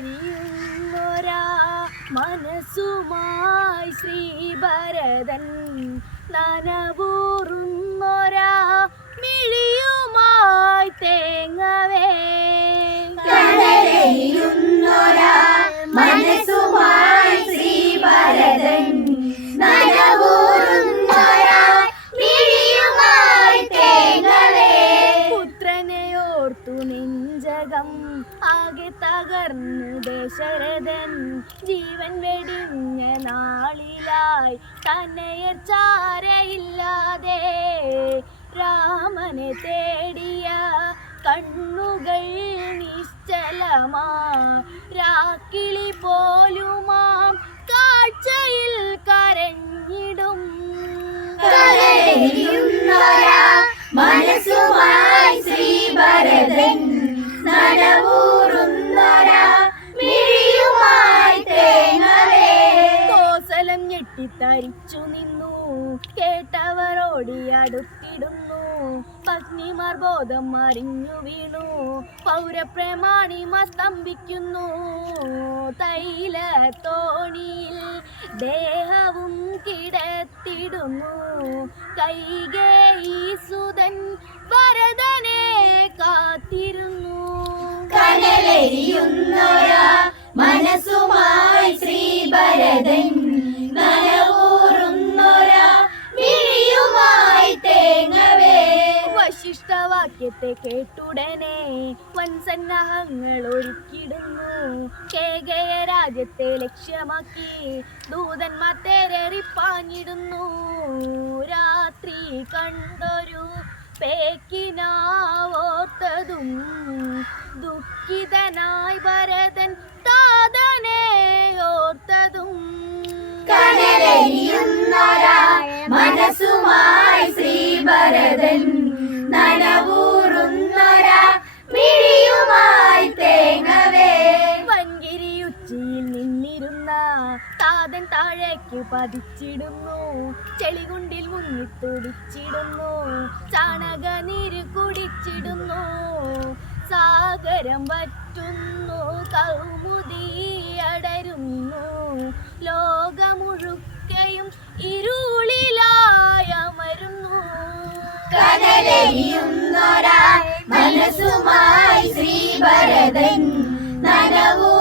കനലെരിയുന്നൊരാ മനസ്സുമായി ശ്രീഭരതൻ നനവൂറുന്നൊരാ മിഴിയുമായി തേങ്ങവേ. മനസ്സുമായി ശ്രീഭരതൻ നനവൂറുന്നൊരാ മിഴിയുമായി തേങ്ങവേ. പുത്രനെയോർത്തു നെഞ്ചകം ആകെ തകർന്നു ദശരഥൻ. ജീവൻ വെടിഞ്ഞ നാളിലായി തന്നയർ ചാരയില്ലാതെ രാമനെ തേടിയ കണ്ണുകൾ നിശ്ചലമാ. രാക്കിളി പോലുമാം ഞെട്ടിത്തരിച്ചു നിന്നു കേട്ടവർ ഓടിയടുത്തിടുന്നു പത്നിമാർ ബോധം മറിഞ്ഞു വീണു. പൗരപ്രമാണിമാർ സ്തംഭിക്കുന്നു തൈല തോണിയിൽ ദേഹവും കിടത്തിടുന്നു. കൈകേയി സുതൻ ഭരതനെ കാത്തിരുന്നു. കനലെരിയുന്നൊരാ മനസ്സുമായി ശ്രീഭരതൻ നനവൂറുന്നൊരാ വശിഷ്ടവാക്യത്തെ കേട്ടുടനെ വൻസന്നാഹങ്ങൾ ഒരുക്കിടുന്നു കേകയ രാജ്യത്തെ ലക്ഷ്യമാക്കി ദൂതന്മാർ തേരറിപ്പാഞ്ഞിടുന്നു രാത്രി കണ്ടൊരു പേക്കിനാവോർത്തതും ദുഃഖിതനായി ഭരതൻ താതനെ ഓർത്തതും. മനസ്സുമായി ശ്രീഭരതൻ നനവൂറുന്നൊരാ താഴേക്ക് പതിച്ചിടുന്നു. ചെളികുണ്ടിൽ മുങ്ങിത്തുടിച്ചിടുന്നു. ചാണകനീര് കുടിച്ചിടുന്നു. സാഗരം പറ്റുന്നു കൗമുദി അടരുന്നു. ലോകമുഴുക്കയും ഇരുളിലായമരുന്നു കനലെരിയുന്നൊരാ മനസ്സുമായി ശ്രീഭരതൻ നനവൂ